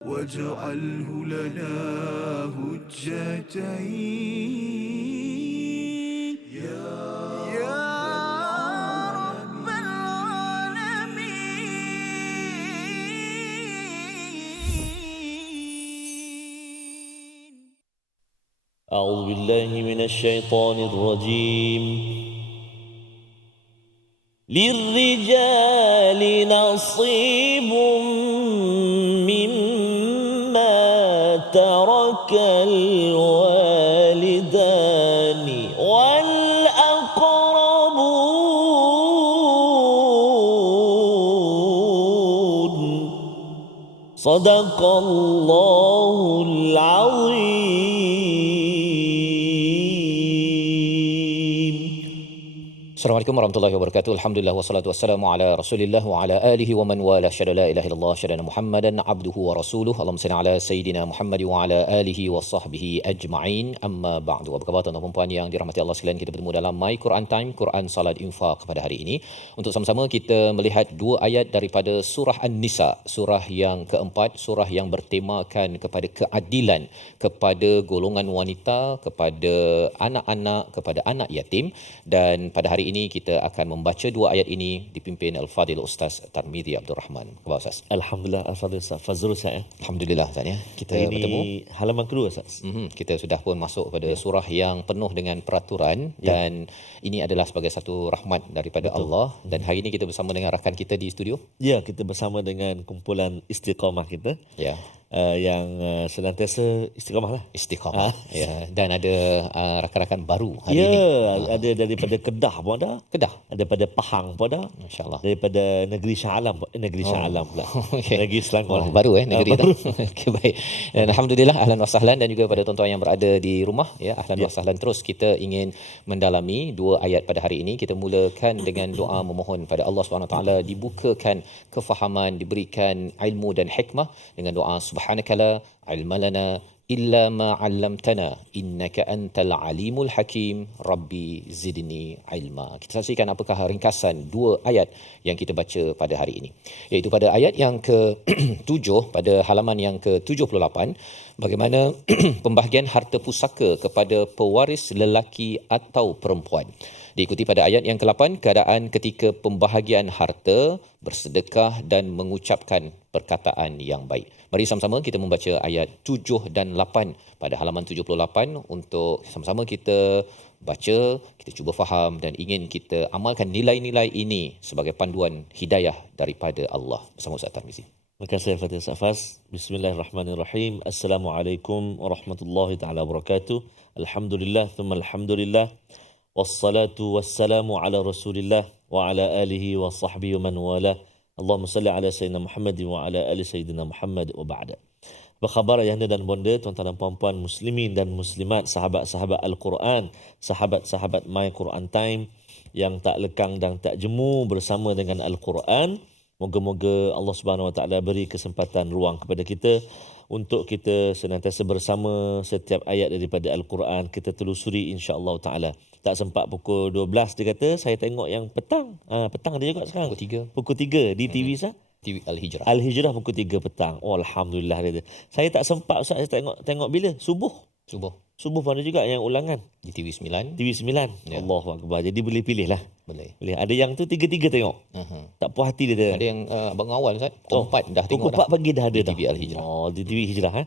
واجعله لنا هجتين يا رب العالمين. أعوذ بالله من الشيطان الرجيم. للرجال نصيب مما ترك الوالدان والأقربون. صدق الله العظيم. Assalamualaikum warahmatullahi wabarakatuh. Alhamdulillah wassalatu wassalamu ala Rasulillah wa ala alihi wa man wala. Syada la ilaha illallah, syada Muhammadan abduhu wa rasuluh. Allahumma salli ala sayidina Muhammad wa ala alihi wa sahbihi ajma'in. Amma ba'du. Apa khabar tuan-tuan dan puan yang dirahmati Allah sekalian? Kita bertemu dalam My Quran Time, Quran Salat Infaq pada hari ini untuk sama-sama kita melihat dua ayat daripada surah An-Nisa, surah yang keempat, surah yang bertemakan kepada keadilan kepada golongan wanita, kepada anak-anak, kepada anak yatim. Dan pada hari ini kita akan membaca dua ayat ini dipimpin Al-Fadil Ustaz Tarmizi Abdul Rahman. Khabar Ustaz? Alhamdulillah, Al-Fadil Ustaz Fazrul Ustaz. Alhamdulillah Ustaz ya. Kita ini bertemu halaman kedua Ustaz. Kita sudah pun masuk pada surah yang penuh dengan peraturan dan ini adalah sebagai satu rahmat daripada Allah. Dan hari ini kita bersama dengan rakan kita di studio. Ya, kita bersama dengan kumpulan istiqamah kita. Ya. Yang senantiasa istiqamah lah. Istiqamah. Ya. Dan ada rakan-rakan baru hari ini. Ya, ada daripada Kedah pun ada. Kedah. Daripada Pahang pun ada. Masya-Allah. Daripada negeri Shah Alam, negeri Shah Alam pula. Okay. Negeri Selangor. Baru negeri tu. Okay, baik. Dan alhamdulillah ahlan wa sahlan, dan juga pada tuan-tuan yang berada di rumah ya, ahlan wa sahlan terus. Kita ingin mendalami dua ayat pada hari ini. Kita mulakan dengan doa memohon pada Allah Subhanahu Wa Taala dibukakan kefahaman, diberikan ilmu dan hikmah dengan doa subhanakala ilmalana illa ma 'allamtana innaka antal alimul hakim rabbi zidni ilma. Kita saksikan apakah ringkasan dua ayat yang kita baca pada hari ini, iaitu pada ayat yang ke-7 pada halaman yang ke-78, bagaimana pembahagian harta pusaka kepada pewaris lelaki atau perempuan. Diikuti pada ayat yang ke-8 keadaan ketika pembahagian harta, bersedekah dan mengucapkan perkataan yang baik. Mari sama-sama kita membaca ayat 7 dan 8 pada halaman 78 untuk sama-sama kita baca, kita cuba faham dan ingin kita amalkan nilai-nilai ini sebagai panduan hidayah daripada Allah. Bersama Ustaz Tarmizi. Terima kasih Fatih Safas. Bismillahirrahmanirrahim. Assalamualaikum warahmatullahi taala wabarakatuh. Alhamdulillah thumma alhamdulillah. Wassalatu wassalamu ala Rasulillah wa ala alihi wa sahbihi wa man wala. Allahumma salli ala Sayyidina Muhammad wa ala ali Sayyidina Muhammad wa ba'da. Apa khabar ayahanda dan bonda, tuan-tuan dan puan-puan muslimin dan muslimat, sahabat-sahabat Al-Quran, sahabat-sahabat My Quran Time yang tak lekang dan tak jemu bersama dengan Al-Quran. Moga-moga Allah Subhanahu Wa Taala beri kesempatan ruang kepada kita untuk kita senantiasa bersama setiap ayat daripada Al-Quran, kita telusuri insya-Allah taala. Tak sempat pukul 12 dia kata, saya tengok yang petang. Petang ada juga sekarang. Pukul 3 di TV sah. TV Al-Hijrah. Al-Hijrah pukul 3 petang. Oh alhamdulillah dia. Saya tak sempat Ustaz, saya tengok bila? Subuh pun ada juga yang ulangan Di TV 9. TV 9. Ya. Allahu akbar. Jadi boleh pilih lah. Boleh. Ada yang tu 3-3 tengok. Tak puas hati dia. Ada yang abang awal Ustaz, pukul 4 dah tengok Pukul 4 pagi dah ada di dah. TV Al-Hijrah. Oh, di TV Hijrah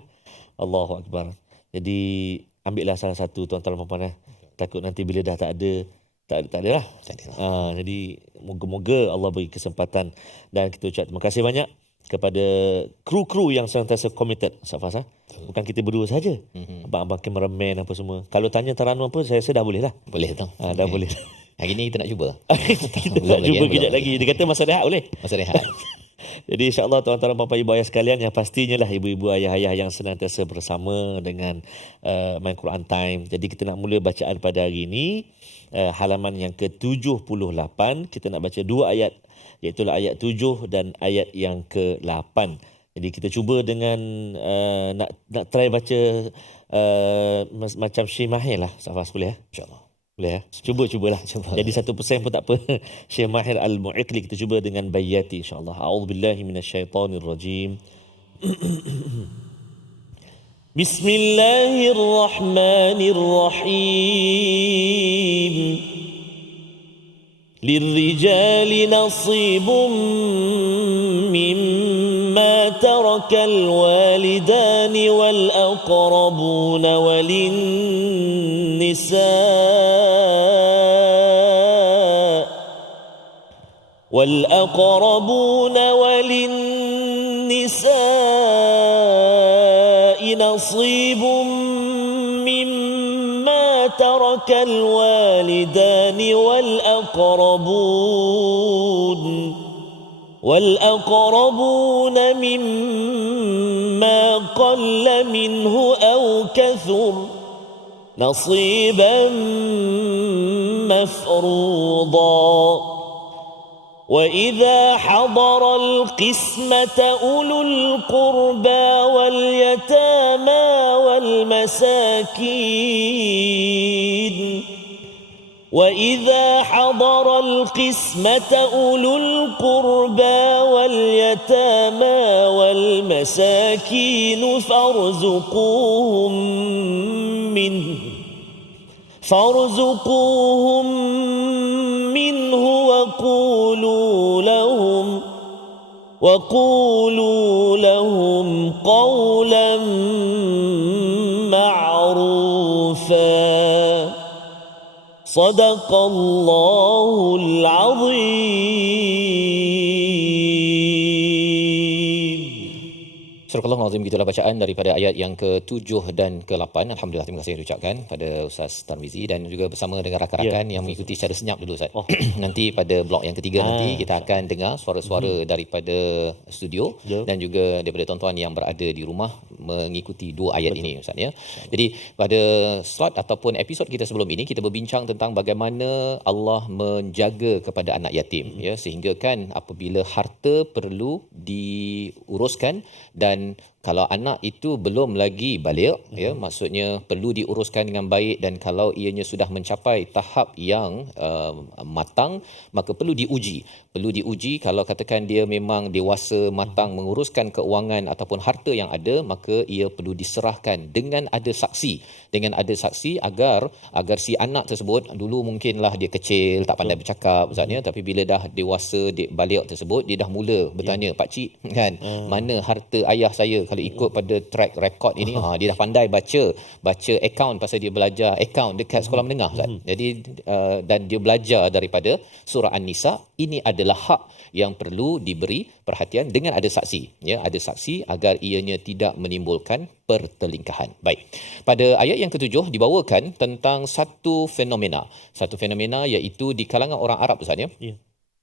Allahu akbar. Jadi ambillah salah satu tuan-tuan dan puan-puan. Takut nanti bila dah tak ada lah. Jadi moga-moga Allah beri kesempatan dan kita ucap terima kasih banyak kepada kru-kru yang sentiasa committed. Safas bukan kita berdua saja. Abang-abang cameraman apa semua. Kalau tanya Taranum apa, saya dah boleh lah. Boleh tu. Dah boleh. Hari ni kita nak cuba. Kita nak cuba kejap lagi. Dia kata masa rehat boleh. Masa rehat. Jadi insya-Allah tuan-tuan dan puan-puan ibu ayah sekalian, yang pastinya lah ibu-ibu ayah-ayah yang senantiasa bersama dengan My Quran Time. Jadi kita nak mula bacaan pada hari ini halaman yang ke-78. Kita nak baca dua ayat, iaitu ayat 7 dan ayat yang ke-8. Jadi kita cuba dengan nak try baca macam Syekh Mahir lah. Safas boleh ya? InsyaAllah. Boleh ya? Cubalah. Jadi 1% pun tak apa. Syekh Mahir Al-Mu'iqli kita cuba dengan bayati insya-Allah. A'udzubillahi minasyaitonirrajim. بسم الله الرحمن الرحيم للرجال نصيب مما ترك الوالدان والأقربون وللنساء نصيب مما ترك الوالدان والأقربون مما قل منه أو كثر نصيبا مفروضا وإذا حضر القسمة أولو القربى واليتامى والمساكين وإذا حضر القسمة أولو القربى واليتامى والمساكين فارزقوهم منه وقولوا لهم قولا معروفا صدق الله العظيم. Surah Al-Azim, gitulah bacaan daripada ayat yang ke-7 dan ke-8. Alhamdulillah, terima kasih yang diucapkan pada Ustaz Tarmizi dan juga bersama dengan rakan-rakan yang mengikuti secara senyap dulu Ustaz. Nanti pada blok yang ketiga nanti kita akan dengar suara-suara daripada studio dan juga daripada tuan-tuan yang berada di rumah mengikuti dua ayat ini Ustaz ya. Jadi pada slot ataupun episod kita sebelum ini kita berbincang tentang bagaimana Allah menjaga kepada anak yatim ya, sehingga kan apabila harta perlu diuruskan dan kalau anak itu belum lagi baligh ya, maksudnya perlu diuruskan dengan baik, dan kalau ianya sudah mencapai tahap yang matang maka perlu diuji kalau katakan dia memang dewasa matang menguruskan keuangan ataupun harta yang ada, maka ia perlu diserahkan dengan ada saksi agar si anak tersebut dulu mungkinlah dia kecil tak pandai bercakap Ustaz ya, tapi bila dah dewasa dia baligh tersebut dia dah mula bertanya pak cik kan, mana harta ayah saya kalau ikut pada track record ini dia dah pandai baca akaun pasal dia belajar akaun dekat sekolah menengah Ustaz. Jadi dan dia belajar daripada surah An-Nisa. Ini adalah hak yang perlu diberi perhatian dengan ada saksi ya, ada saksi agar ianya tidak menimbulkan pertelingkahan. Baik. Pada ayat yang ke-7 dibawakan tentang satu fenomena iaitu di kalangan orang Arab Ustaz ya.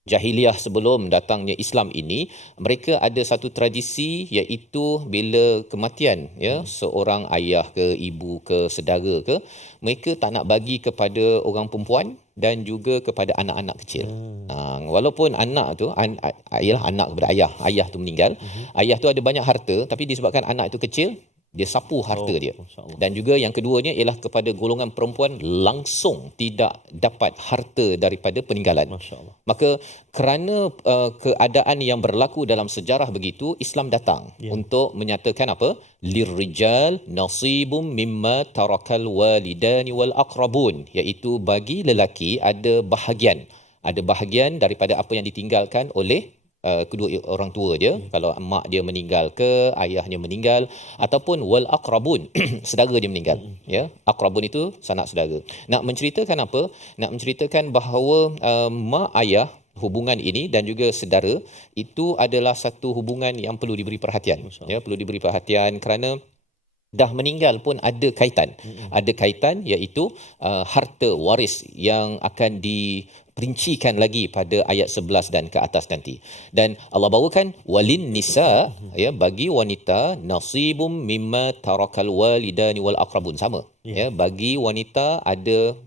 Jahiliah sebelum datangnya Islam ini, mereka ada satu tradisi iaitu bila kematian ya seorang ayah ke ibu ke saudara ke, mereka tak nak bagi kepada orang perempuan dan juga kepada anak-anak kecil. Walaupun anak tu ialah anak kepada ayah tu meninggal, ayah tu ada banyak harta, tapi disebabkan anak itu kecil dia sapu harta dia. Dan juga yang keduanya ialah kepada golongan perempuan langsung tidak dapat harta daripada peninggalan. Maka kerana keadaan yang berlaku dalam sejarah begitu, Islam datang untuk menyatakan apa? Lirrijal nasibum mimma tarakal walidani wal aqrabun, iaitu bagi lelaki ada bahagian daripada apa yang ditinggalkan oleh kedua orang tua dia, kalau mak dia meninggal ke, ayahnya meninggal, ataupun wal aqrabun saudara dia meninggal ya. Aqrabun itu sanak saudara. Nak menceritakan apa? Nak menceritakan bahawa mak ayah, hubungan ini dan juga saudara itu adalah satu hubungan yang perlu diberi perhatian ya, perlu diberi perhatian kerana dah meninggal pun ada kaitan iaitu harta waris yang akan diperincikan lagi pada ayat 11 dan ke atas nanti. Dan Allah bawakan walin nisa ya, bagi wanita nasibum mimma tarakal walidani wal aqrabun, sama ya, bagi wanita ada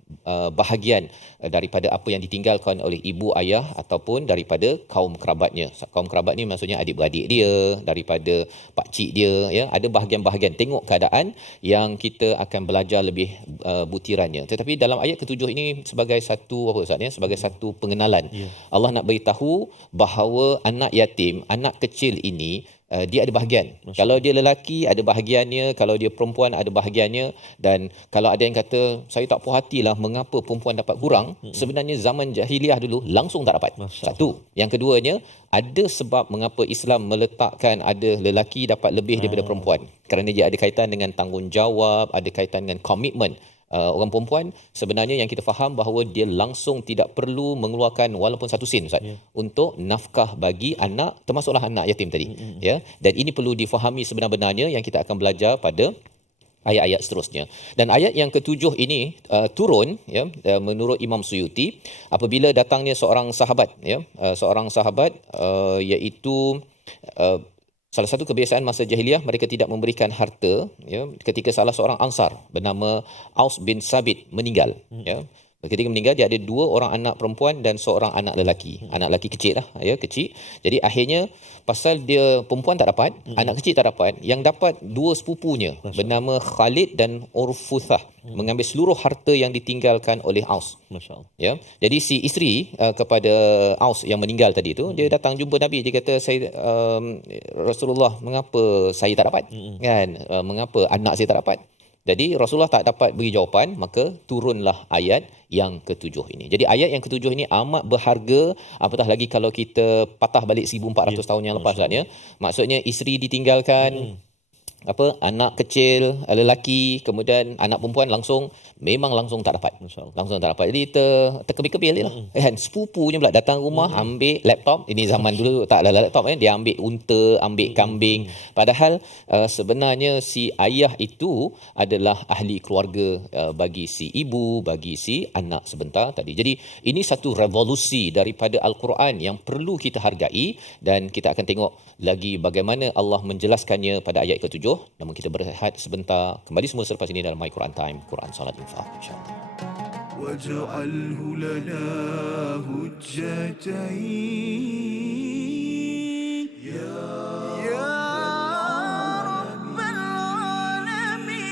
bahagian daripada apa yang ditinggalkan oleh ibu ayah ataupun daripada kaum kerabatnya. Kaum kerabat ni maksudnya adik-beradik dia, daripada pak cik dia ya, ada bahagian-bahagian. Tengok keadaan yang kita akan belajar lebih butirannya. Tetapi dalam ayat ke-7 ini sebagai satu sebagai satu pengenalan. Allah nak beritahu bahawa anak yatim, anak kecil ini dia ada bahagian. Kalau dia lelaki ada bahagiannya, kalau dia perempuan ada bahagiannya, dan kalau ada yang kata saya tak puas hatilah mengapa perempuan dapat kurang, sebenarnya zaman jahiliah dulu langsung tak dapat. Satu. Yang keduanya, ada sebab mengapa Islam meletakkan ada lelaki dapat lebih daripada perempuan. Kerana dia ada kaitan dengan tanggungjawab, ada kaitan dengan komitmen. Orang perempuan sebenarnya yang kita faham bahawa dia langsung tidak perlu mengeluarkan walaupun satu sen Ustaz untuk nafkah bagi anak, termasuklah anak yatim tadi, ya. Dan ini perlu difahami sebenar-benarnya yang kita akan belajar pada ayat-ayat seterusnya. Dan ayat yang ketujuh ini turun, ya, menurut Imam Suyuti apabila datangnya seorang sahabat, ya, seorang sahabat iaitu salah satu kebiasaan masa jahiliah, mereka tidak memberikan harta, ya, ketika salah seorang Ansar bernama Aus bin Sabit meninggal, ya. Ketika meninggal dia ada 2 orang anak perempuan dan seorang anak lelaki. Anak lelaki kecil lah, ya, kecil. Jadi akhirnya pasal dia perempuan tak dapat, anak kecil tak dapat, yang dapat 2 sepupunya bernama Khalid dan Urfuthah mengambil seluruh harta yang ditinggalkan oleh Aus. Masya-Allah. Ya. Jadi si isteri kepada Aus yang meninggal tadi tu, dia datang jumpa Nabi, dia kata saya Rasulullah, mengapa saya tak dapat? Kan? Mengapa anak saya tak dapat? Jadi Rasulullah tak dapat beri jawapan, maka turunlah ayat yang ketujuh ini. Jadi ayat yang ketujuh ini amat berharga, apatah lagi kalau kita patah balik 1400 tahun yang lepas, Ustaz, ya. Maksudnya isteri ditinggalkan, anak kecil lelaki, kemudian anak perempuan langsung tak dapat. Langsung tak dapat. Jadi terkebil-kebil lah. Kan sepupunya pula datang rumah ambil laptop. Ini zaman dulu tak ada laptop, dia ambil unta, ambil kambing. Padahal sebenarnya si ayah itu adalah ahli keluarga bagi si ibu, bagi si anak sebentar tadi. Jadi ini satu revolusi daripada Al-Quran yang perlu kita hargai, dan kita akan tengok lagi bagaimana Allah menjelaskannya pada ayat ke-7. Namun kita berehat sebentar, kembali semua selepas ini dalam My Quran Time, Quran Salat Infak, insya-Allah. واجعله لنا هجتين يا رب العالمين.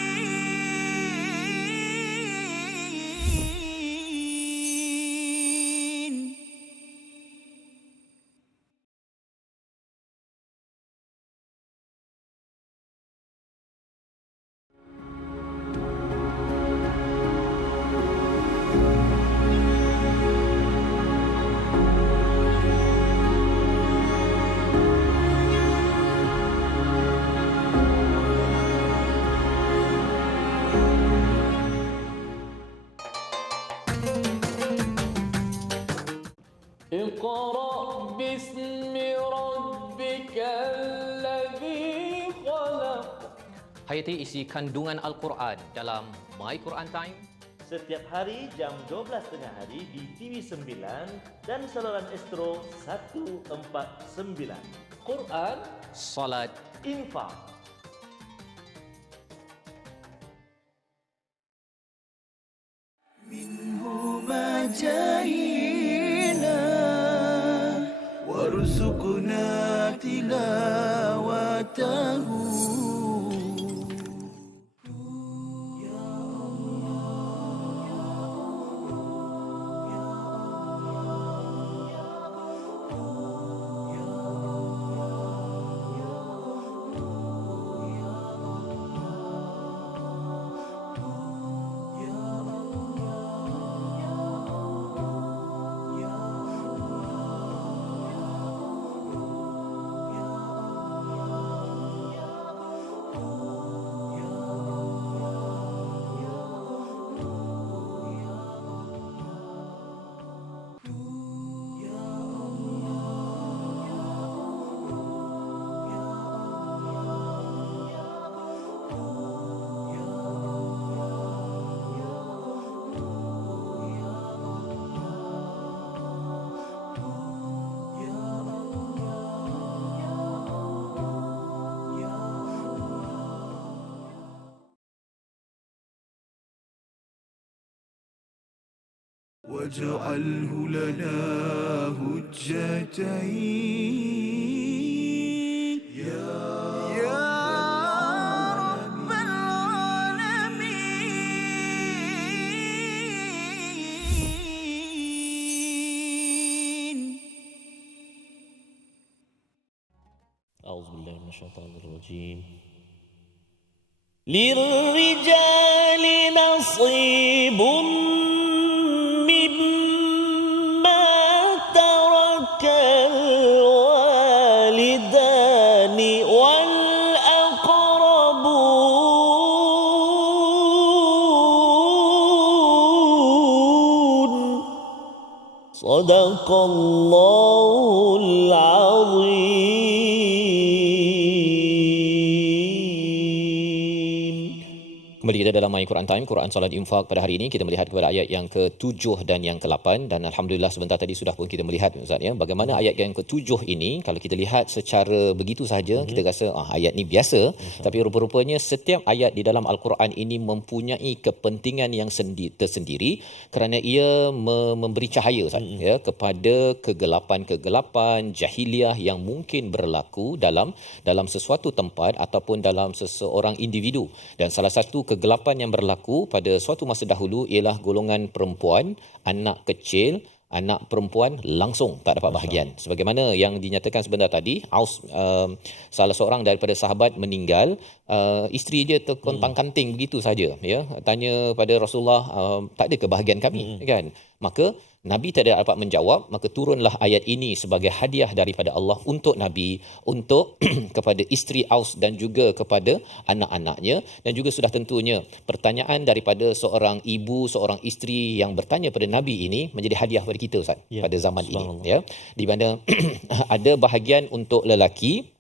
اقرأ باسم ربك الذي خلق. Hayati isi kandungan Al-Quran dalam My Quran Time. Setiap hari jam 12 tengah hari di TV9 dan saluran Astro 149. Quran Salat Infak. منهما جاهينا وارزقنا تلاوته. واجعله لنا هجتين يا رب العالمين. Auzubillahi minasyaitonirrajim. Lirrijali nasibum mimma tarakal walidani wal aqrabun. Sadaqallahul azim. Kembali kita dalam My Quran Time, Quran Salat Infak pada hari ini kita melihat kepada ayat yang ke-7 dan yang ke-8 dan alhamdulillah sebentar tadi sudah pun kita melihat Ustaz ya bagaimana ayat yang ke-7 ini kalau kita lihat secara begitu sahaja kita rasa ayat ni biasa tapi rupa-rupanya setiap ayat di dalam Al-Quran ini mempunyai kepentingan yang tersendiri kerana ia memberi cahaya Ustaz ya kepada kegelapan-kegelapan jahiliah yang mungkin berlaku dalam sesuatu tempat ataupun dalam seseorang individu dan salah satu kegelapan yang berlaku pada suatu masa dahulu ialah golongan perempuan, anak kecil, anak perempuan langsung tak dapat bahagian. Sebagaimana yang dinyatakan sebentar tadi, Aus salah seorang daripada sahabat meninggal, isteri dia terkontang-kanting begitu saja ya. Tanya pada Rasulullah, tak ada kebahagiaan kami kan? Maka Nabi tidak dapat menjawab, maka turunlah ayat ini sebagai hadiah daripada Allah untuk Nabi, untuk kepada isteri Aus dan juga kepada anak-anaknya dan juga sudah tentunya pertanyaan daripada seorang ibu, seorang isteri yang bertanya pada Nabi ini menjadi hadiah bagi kita Ustaz pada zaman ini ya. Di mana ada bahagian untuk lelaki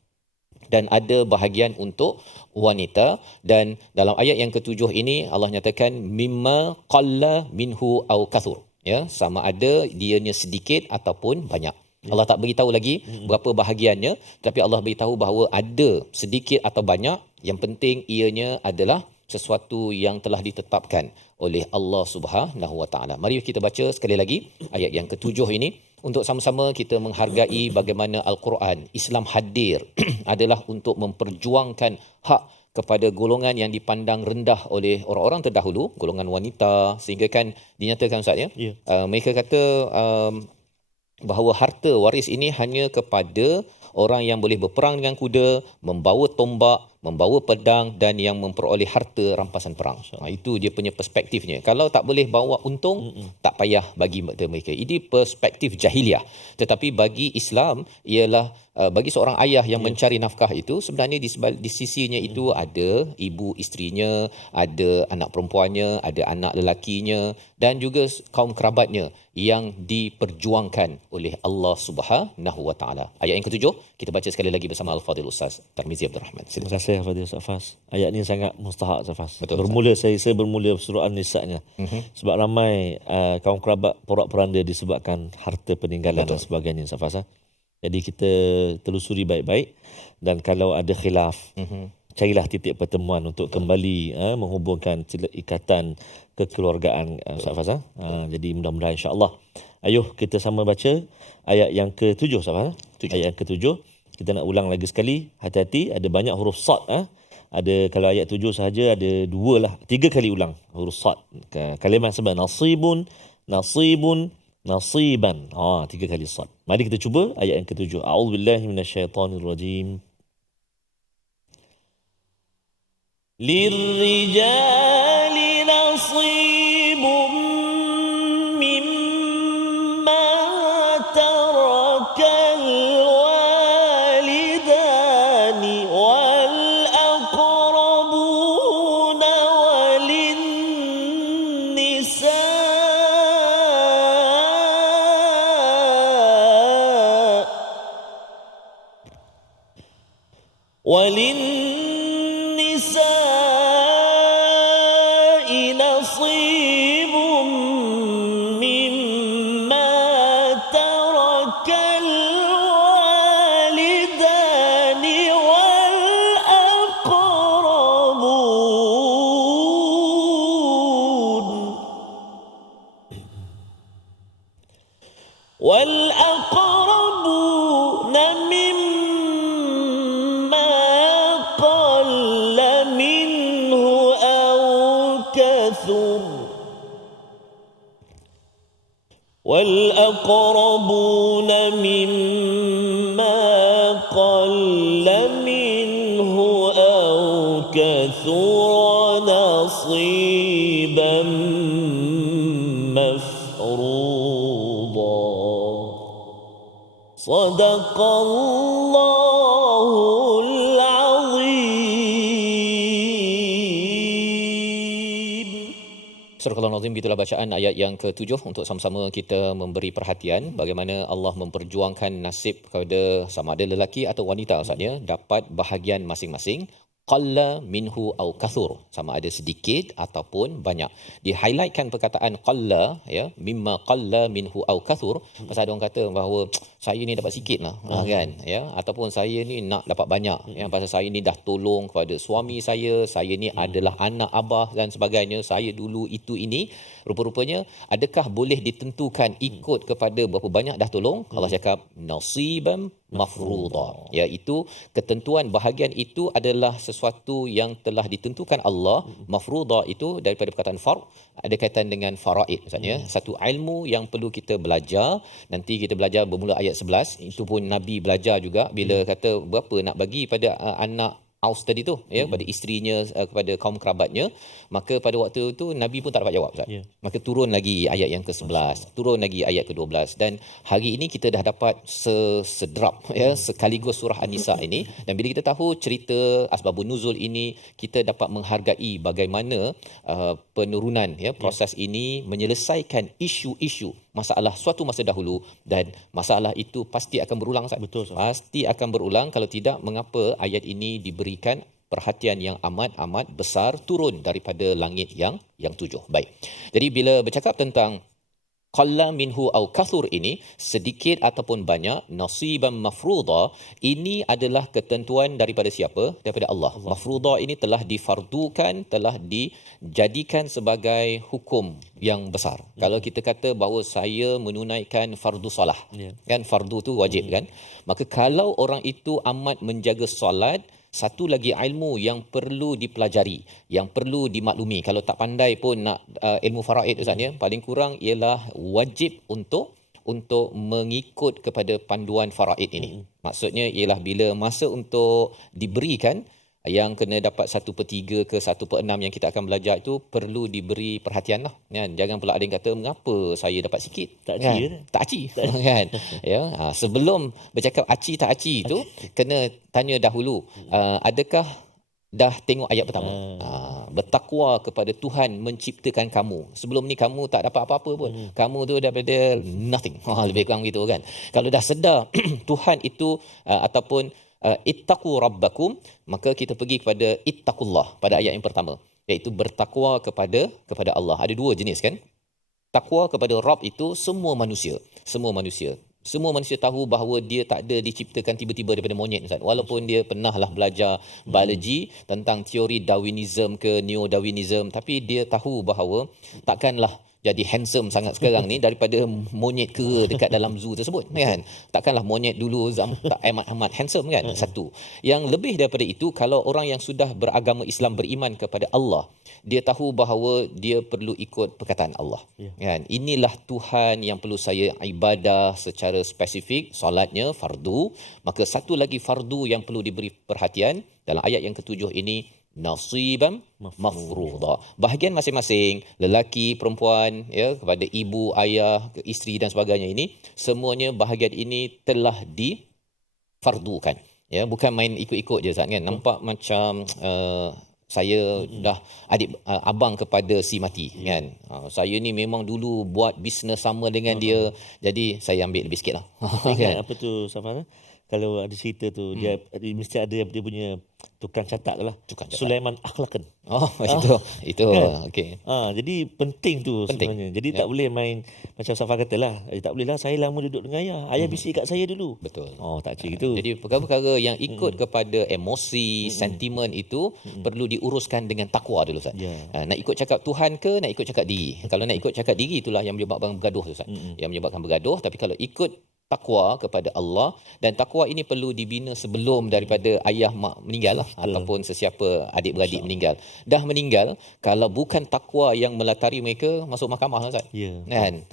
dan ada bahagian untuk wanita dan dalam ayat yang ke-7 ini Allah nyatakan mimma qalla minhu au kathur ya sama ada dianya sedikit ataupun banyak. Allah tak beritahu lagi berapa bahagiannya tapi Allah beritahu bahawa ada sedikit atau banyak yang penting ianya adalah sesuatu yang telah ditetapkan oleh Allah Subhanahu Wa Taala. Mari kita baca sekali lagi ayat yang ke-7 ini untuk sama-sama kita menghargai bagaimana Al-Quran Islam hadir adalah untuk memperjuangkan hak kepada golongan yang dipandang rendah oleh orang-orang terdahulu, golongan wanita sehingga kan dinyatakan Ustaz ya. Mereka kata bahawa harta waris ini hanya kepada orang yang boleh berperang dengan kuda, membawa tombak, membawa pedang dan yang memperoleh harta rampasan perang. Itu dia punya perspektifnya. Kalau tak boleh bawa untung, tak payah bagi mereka. Ini perspektif jahiliah. Tetapi bagi Islam ialah bagi seorang ayah yang mencari nafkah itu sebenarnya di sisinya itu ada ibu isterinya, ada anak perempuannya, ada anak lelakinya dan juga kaum kerabatnya yang diperjuangkan oleh Allah Subhanahu Wa Taala. Ayat yang ke-7 kita baca sekali lagi bersama Al-Fadhil Ustaz Tarmizi Abdul Rahman. Terima kasih Fadil Ustaz Fas. Ayat ni sangat mustahak Ustaz Fas. Bermula saya bermula surah An-Nisa'nya. Sebab ramai kaum kerabat porak-poranda disebabkan harta peninggalan dan sebagainya Ustaz Fas. Jadi kita telusuri baik-baik dan kalau ada khilaf carilah titik pertemuan untuk kembali menghubungkan ikatan kekeluargaan Ustaz Fas. Jadi mudah-mudahan insya-Allah. Ayuh kita sama baca ayat yang ke-7 Ustaz Fas. Ayat yang ke-7 kita nak ulang lagi sekali. Hati-hati ada banyak huruf sad ada kalau ayat 7 sahaja ada 3 kali ulang huruf sad. Kalimah sebab nasibun, nasiban. 3 kali sad. Mari kita cuba ayat yang ke-7. A'udzubillahi minasyaitonirrajim. Lirrijali nasibum mimma tarakal walidani wal aqrabuna walin nisa نصيب مما ترك الوالدان والأقربون مما قل منه أو كثر والأقربون مما قل منه كثر نصيبا مفروضا صدق الله العظيم. Surah Al-Azim, itulah bacaan ayat yang ke-7 untuk sama-sama kita memberi perhatian bagaimana Allah memperjuangkan nasib kepada sama ada lelaki atau wanita maksudnya dapat bahagian masing-masing. Qalla minhu au kathur, sama ada sedikit ataupun banyak. Di-highlightkan perkataan qalla, ya, mimma qalla minhu au kathur, pasal ada orang kata bahawa saya ni dapat sikit lah, kan, ya, ataupun saya ni nak dapat banyak, ya, pasal saya ni dah tolong kepada suami saya ni adalah anak abah dan sebagainya, saya dulu itu ini. Rupa-rupanya adakah boleh ditentukan ikut kepada berapa banyak dah tolong? Allah cakap nasiban mafruḍa, iaitu ketentuan bahagian itu adalah sesuatu yang telah ditentukan Allah. Mafruḍa itu daripada perkataan fard, ada kaitan dengan faraid, maksudnya satu ilmu yang perlu kita belajar. Nanti kita belajar bermula ayat 11, itu pun Nabi belajar juga bila kata berapa nak bagi pada anak Aus tadi tu, ya, pada isterinya, kepada kaum kerabatnya. Maka pada waktu itu Nabi pun tak dapat jawab, Ustaz. Maka turun lagi ayat yang ke-11, turun lagi ayat ke-12, dan hari ini kita dah dapat sederap, ya, sekaligus surah An-Nisa ini. Dan bila kita tahu cerita asbabun nuzul ini, kita dapat menghargai bagaimana penurunan, ya, proses ini menyelesaikan isu-isu masalah suatu masa dahulu, dan masalah itu pasti akan berulang, Ustaz. Betul, Ustaz. Pasti akan berulang. Kalau tidak, mengapa ayat ini diberikan perhatian yang amat-amat besar turun daripada langit yang 7. Baik. Jadi bila bercakap tentang qalla minhu au kathur ini, sedikit ataupun banyak, nasiban mafruḍa, ini adalah ketentuan daripada siapa? Daripada Allah. Mafruḍa ini telah difardukan, telah dijadikan sebagai hukum yang besar. Kalau kita kata bahawa saya menunaikan fardu solah, kan, fardu tu wajib, kan? Maka kalau orang itu amat menjaga solat, satu lagi ilmu yang perlu dipelajari, yang perlu dimaklumi. Kalau tak pandai pun nak ilmu faraid, Ustaz, ya, paling kurang ialah wajib untuk mengikut kepada panduan faraid ini. Maksudnya ialah bila masa untuk diberikan, yang kena dapat 1/3 ke 1/6 yang kita akan belajar itu perlu diberi perhatian lah, kan? Jangan pula ada yang kata mengapa saya dapat sikit, Tak kan? aci, Tak aci, kan? Ya, sebelum bercakap aci tak aci itu kena tanya dahulu, adakah dah tengok ayat pertama? Bertakwa kepada Tuhan menciptakan kamu. Sebelum ni kamu tak dapat apa-apa pun. Kamu tu daripada nothing. Lebih kurang gitu, kan? Kalau dah sedar Tuhan itu ataupun ittaqu rabbakum, maka kita pergi kepada ittaqullah pada ayat yang pertama, iaitu bertakwa kepada Allah. Ada dua jenis, kan? Takwa kepada Rabb itu semua manusia tahu bahawa dia tak ada diciptakan tiba-tiba daripada monyet, Ustaz. Walaupun dia pernahlah belajar biologi tentang teori Darwinism ke Neo-Darwinism, tapi dia tahu bahawa takkanlah jadi handsome sangat sekarang ni daripada monyet kera dekat dalam zoo tersebut, kan? Takkanlah monyet dulu tak amat handsome, kan? Satu. Yang lebih daripada itu, kalau orang yang sudah beragama Islam, beriman kepada Allah, dia tahu bahawa dia perlu ikut perkataan Allah, kan? Inilah Tuhan yang perlu saya ibadah secara spesifik, solatnya fardu. Maka satu lagi fardu yang perlu diberi perhatian dalam ayat yang ke-7 ini, nasiban mafruḍa. Bahagian masing-masing, lelaki, perempuan, ya, kepada ibu, ayah, isteri dan sebagainya, ini semuanya bahagian ini telah difardukan, ya, bukan main ikut-ikut je, Ustaz, kan? Nampak macam saya dah adik abang kepada si mati, kan? Saya ni memang dulu buat bisnes sama dengan dia, jadi saya ambil lebih sikit lah. Ingat apa tu, Safar? Kalau ada cerita tu, dia mesti ada dia punya tukang catat lah. Sulaiman Akhlaqan. Itu kan? Okey. Jadi penting tu sebenarnya. Jadi tak boleh main macam Safar katalah. Tak boleh lah, saya lama duduk dengan ayah. Ayah bisik kat saya dulu. Betul. Tak cik gitu. Jadi perkara-perkara yang ikut kepada emosi, sentimen itu perlu diuruskan dengan takwa dulu, Ustaz. Nak ikut cakap Tuhan ke nak ikut cakap diri? Kalau nak ikut cakap diri, itulah yang menyebabkan bergaduh, Ustaz. Yang menyebabkan bergaduh. Tapi kalau ikut takwa kepada Allah, dan takwa ini perlu dibina sebelum daripada ayah mak meninggal lah, ataupun sesiapa adik-beradik meninggal. Dah meninggal, kalau bukan takwa yang melatari mereka, masuk mahkamah Ustaz. Ya. Kan?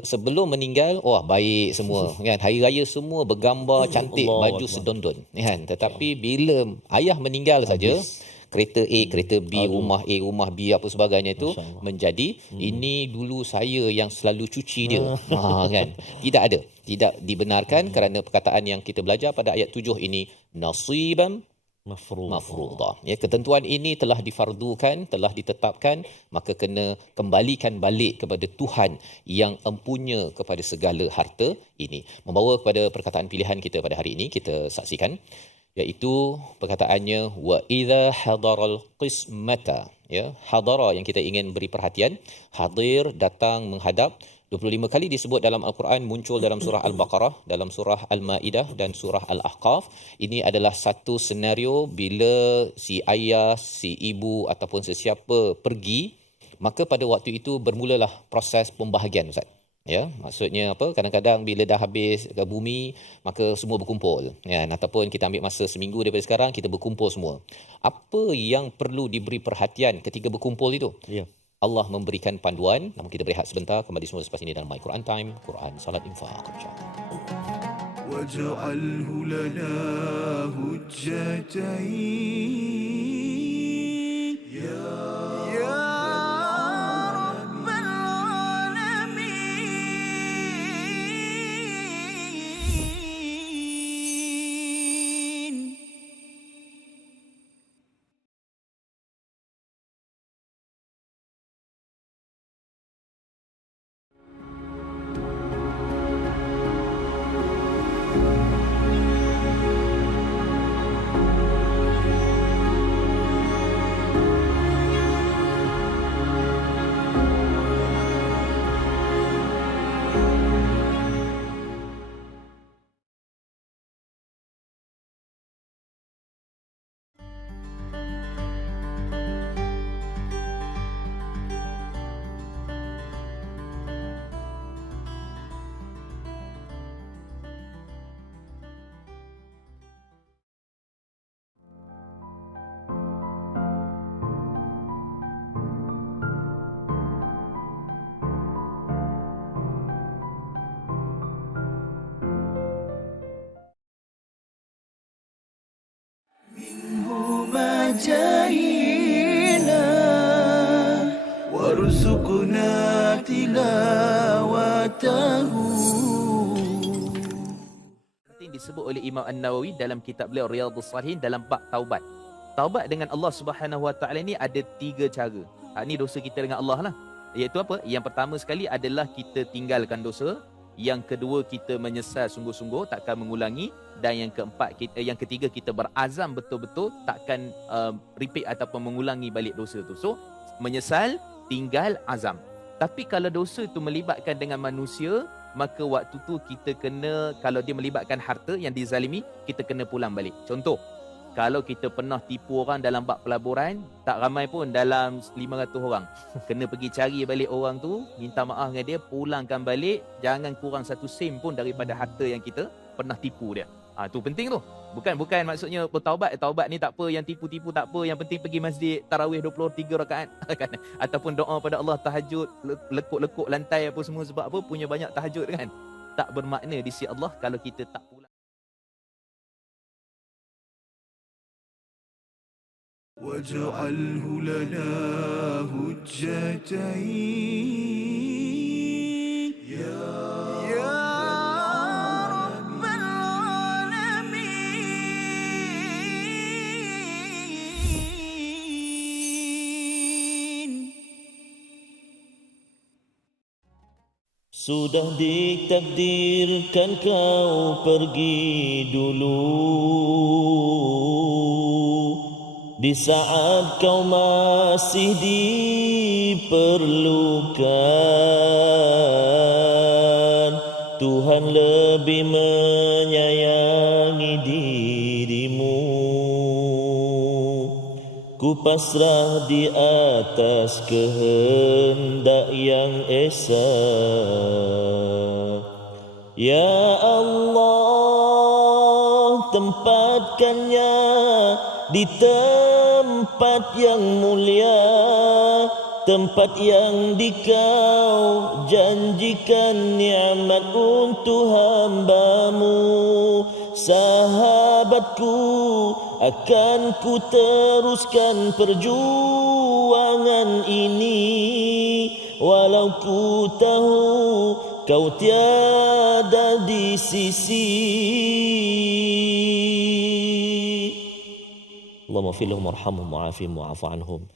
Sebelum meninggal, wah baik semua kan. Hari raya semua bergambar cantik, Allahu baju Akbar. sedondon kan. Tetapi bila ayah meninggal saja, kereta A, kereta B, rumah A, rumah B, apa sebagainya itu Masya Allah. menjadi ini dulu saya yang selalu cuci dia. Kan? Tidak dibenarkan kerana perkataan yang kita belajar pada ayat 7 ini, nasiban mafruḍah. Ya, ketentuan ini telah difardukan, telah ditetapkan, maka kena kembalikan balik kepada Tuhan yang empunya kepada segala harta ini. Membawa kepada perkataan pilihan kita pada hari ini, kita saksikan, iaitu perkataannya wa idza hadaral qismata. Ya, hadara yang kita ingin beri perhatian, hadir, datang, menghadap, 25 kali disebut dalam Al-Quran, muncul dalam surah Al-Baqarah, dalam surah Al-Maidah dan surah Al-Ahqaf. Ini adalah satu senario bila si ayah, si ibu ataupun sesiapa pergi, maka pada waktu itu bermulalah proses pembahagian Ustaz. Ya, maksudnya apa? Kadang-kadang bila dah habis ke bumi, maka semua berkumpul. Ya, ataupun kita ambil masa seminggu daripada sekarang, kita berkumpul semua. Apa yang perlu diberi perhatian ketika berkumpul itu? Ya. Allah memberikan panduan. Namun kita berehat sebentar, kembali semula selepas ini dalam My Quran Time, Quran Salat Infaq, insya-Allah. واجعله لنا هجتين يا رب العالمين. هما جاهينا وارزقنا تلاوته. Yang disebut oleh Imam An-Nawawi dalam kitab beliau Riyadhus Shalihin dalam bab taubat. Taubat dengan Allah Subhanahu Wa Taala ni ada 3 cara. Ini dosa kita dengan Allah lah. Iaitu apa? Yang pertama sekali adalah kita tinggalkan dosa. Yang kedua, kita menyesal sungguh-sungguh, takkan mengulangi. Dan yang yang ketiga, kita berazam betul-betul takkan repeat ataupun mengulangi balik dosa tu. So, menyesal, tinggal, azam. Tapi kalau dosa itu melibatkan dengan manusia, maka waktu tu kita kena, kalau dia melibatkan harta yang dizalimi, kita kena pulang balik. Contoh, kalau kita pernah tipu orang dalam bab pelaburan, tak ramai pun dalam 500 orang. Kena pergi cari balik orang tu, minta maaf dengan dia, pulangkan balik, jangan kurang 1 sen pun daripada harta yang kita pernah tipu dia. Tu penting tu. Bukan maksudnya bertaubat. Taubat ni tak apa, yang tipu-tipu tak apa, yang penting pergi masjid tarawih 23 rakaat kan. Ataupun doa pada Allah tahajud, lekuk-lekuk lantai apa semua, sebab apa? Punya banyak tahajud kan. Tak bermakna di sisi Allah kalau kita tak pulang. واجعله لنا هجتين يا رب العالمين. Sudah ditakdirkan kau pergi dulu, di saat kau masih diperlukan. Tuhan lebih menyayangi dirimu. Ku pasrah di atas kehendak yang esa. Ya Allah, tempatkannya di tempat yang mulia, tempat yang dikau janjikan nikmat untuk hamba-Mu. Sahabatku, akan ku teruskan perjuangan ini, walau ku tahu kau tiada di sisi. Allahumma filhum warhamhum wa'afihim wa'afu anhum.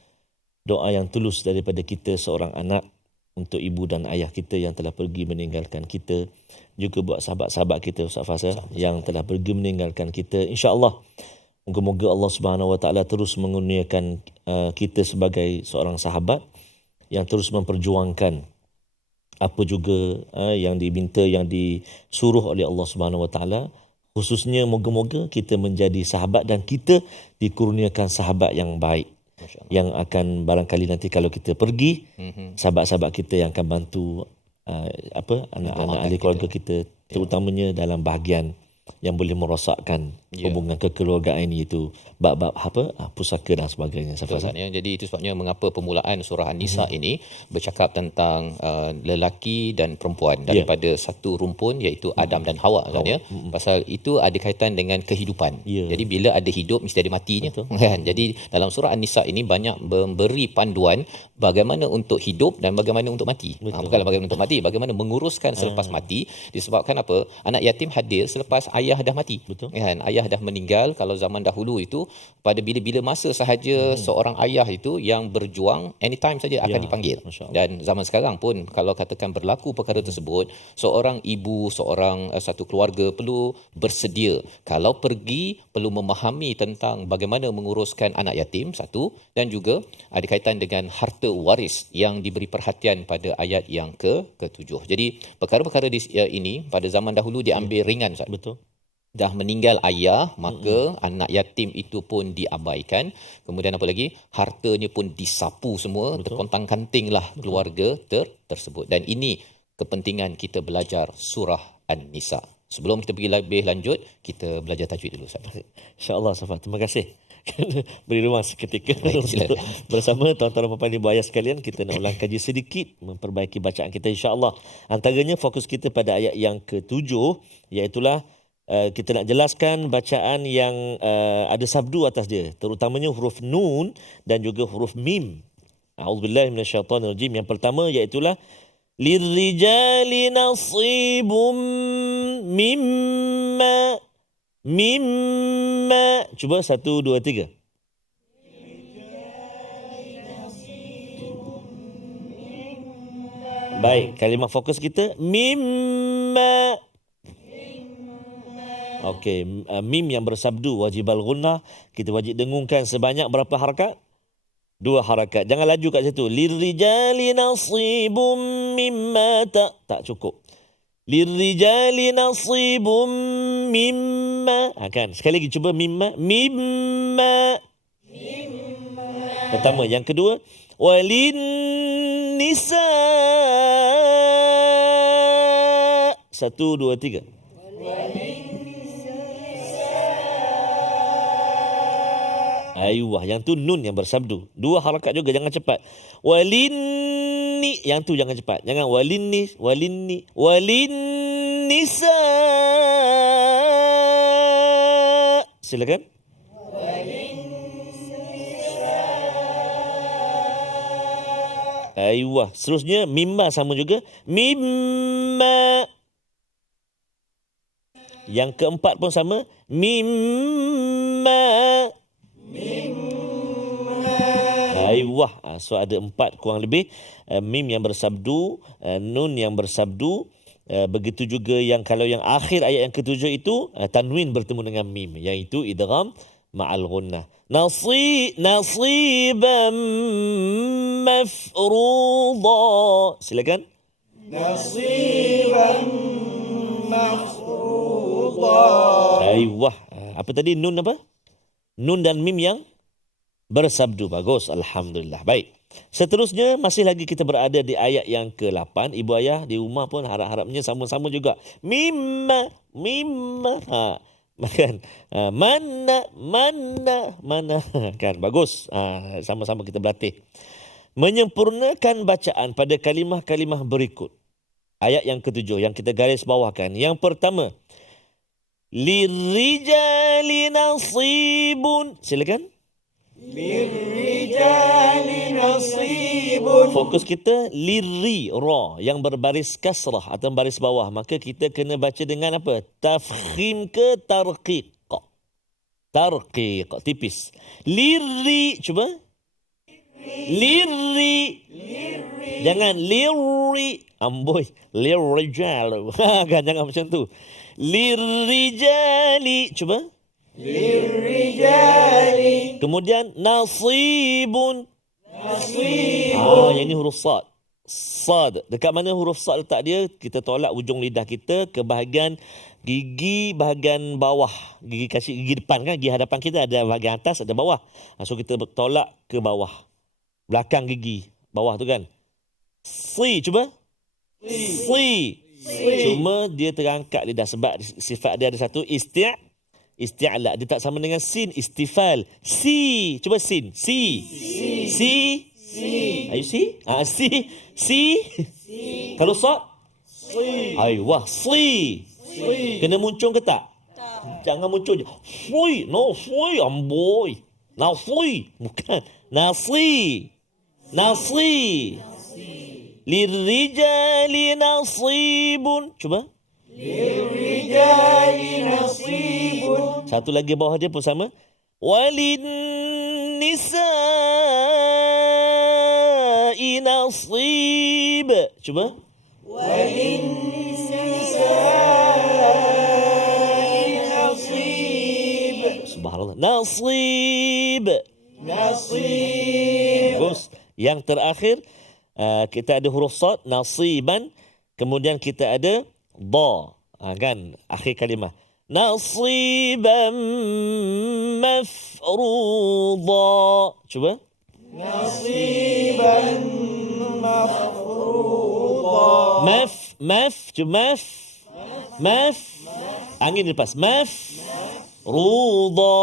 Doa yang tulus daripada kita seorang anak untuk ibu dan ayah kita yang telah pergi meninggalkan kita, juga buat sahabat-sahabat kita Ustaz Fazal yang telah pergi meninggalkan kita. InsyaAllah moga-moga Allah Subhanahu Wa Taala terus mengurniakan kita sebagai seorang sahabat yang terus memperjuangkan apa juga yang diminta, yang disuruh oleh Allah Subhanahu Wa Taala. Khususnya moga-moga kita menjadi sahabat dan kita dikurniakan sahabat yang baik, yang akan barangkali nanti kalau kita pergi, sahabat-sahabat kita yang akan bantu anak-anak ahli keluarga kita, terutamanya dalam bahagian yang boleh merosakkan hubungan kekeluargaan ini, itu bab-bab pusaka dan sebagainya. Jadi itu sebabnya mengapa permulaan surah An-Nisa ini bercakap tentang lelaki dan perempuan daripada satu rumpun, iaitu Adam dan Hawa kan ya. Pasal itu ada kaitan dengan kehidupan. Jadi bila ada hidup mesti ada matinya kan. Jadi dalam surah An-Nisa ini banyak memberi panduan bagaimana untuk hidup dan bagaimana untuk mati. Bukanlah bagaimana untuk mati, bagaimana menguruskan selepas mati. Disebabkan apa? Anak yatim hadir selepas ayah dah mati. Betul. Kan? Ayah dah meninggal. Kalau zaman dahulu itu pada bila-bila masa sahaja seorang ayah itu yang berjuang, anytime saja akan dipanggil. Dan zaman sekarang pun kalau katakan berlaku perkara tersebut, seorang ibu, seorang satu keluarga perlu bersedia. Kalau pergi perlu memahami tentang bagaimana menguruskan anak yatim satu, dan juga ada kaitan dengan harta waris yang diberi perhatian pada ayat yang ke-7. Jadi perkara-perkara ini pada zaman dahulu diambil ringan. Betul. Dah meninggal ayah, maka anak yatim itu pun diabaikan. Kemudian apa lagi? Hartanya pun disapu semua, terkontang-kantinglah keluarga tersebut. Dan ini kepentingan kita belajar surah An-Nisa. Sebelum kita pergi lebih lanjut, kita belajar tajwid dulu. InsyaAllah, Safat. Terima kasih. Beri ruang seketika untuk bersama tuan-tuan dan puan-puan ibu ayah sekalian, kita nak ulang kaji sedikit, memperbaiki bacaan kita insya-Allah. Antaranya fokus kita pada ayat yang ke-7, iaitulah kita nak jelaskan bacaan yang ada sabdu atas dia, terutamanya huruf nun dan juga huruf mim. A'udzubillahi minasyaitonirrajim. Yang pertama iaitulah lirrijali nasibum mimma. Cuba 1 2 3. Baik, kalimah fokus kita mimma. Okey, mim yang bersabdu wajibal gunnah, kita wajib dengungkan sebanyak berapa harakat? 2 harakat. Jangan laju kat situ. Lirrijali nasibum mimma tak cukup. Lirrijali nasibum mimma. Kan? Sekali lagi cuba mimma. Pertama, yang kedua walin nisa. 1 2 3. Ayuh, yang tu nun yang bersabdu. 2 harakat juga, jangan cepat. Walinni, yang tu jangan cepat. Jangan walinni. Walinnisa. Silakan. Ayuh, seterusnya mimma sama juga. Mimma. Yang keempat pun sama. Mimma. Ayuh, so ada 4 kurang lebih. Mim yang bersabdu, nun yang bersabdu. Begitu juga yang kalau yang akhir ayat yang ke-7 itu tanwin bertemu dengan mim, iaitu idgham ma'al ghunnah. Nasiban mafruḍa. Silakan. Nasiban mafruḍa. Ayuh, apa tadi nun apa? Nun dan mim yang bersabdu. Bagus, alhamdulillah. Baik. Seterusnya masih lagi kita berada di ayat yang ke-8. Ibu ayah di rumah pun harap-harapnya sama-sama juga. Mimma. Ha. Kan? Mana. Kan? Bagus. Sama-sama kita berlatih. Menyempurnakan bacaan pada kalimah-kalimah berikut. Ayat yang ke-7 yang kita garis bawahkan. Yang pertama. Lirijali nasibun. Silakan. Lirijali nasibun. Fokus kita liri, ra yang berbaris kasrah atau baris bawah. Maka kita kena baca dengan apa? Tafkhim ke tarqiq? Tarqiq, tipis. Liri, cuba. Liri. Jangan liri. Amboi, lirijal. Kan jangan macam tu. Lirijali, cuba. Lirijali. Kemudian nasibun. Yang ini huruf sad. Sad. Dekat mana huruf sad letak dia? Kita tolak ujung lidah kita ke bahagian gigi bahagian bawah. Gigi kasih gigi depan kan? Gigi hadapan kita ada bahagian atas, ada bawah. So kita tolak ke bawah. Belakang gigi. Bawah tu kan? Si, cuba. Si. Cuma dia terangkat lidah sebab sifat dia ada satu isti'la. Dia tak sama dengan sin, istifal. Si. Cuba sin. Si. Are you see? Si. Kalau sa? Wah, si. Kena muncung ke tak? Jangan muncul je. Fui. No, fui. Amboi. Now fui. Bukan. Nasi. Lirijali nasibun. Cuba. Lirijali nasibun. Satu lagi bawah dia pun sama. Walin nisa'i nasib. Cuba. Walin nisa'i nasib. Subhanallah. Nasib. Bagus. Yang terakhir kita ada huruf sad, nasiban. Kemudian kita ada da. Kan? Akhir kalimah. Nasiban mafruḍa. Cuba. Nasiban mafruḍa. Cuba maf. Angin lepas. Mafruḍa.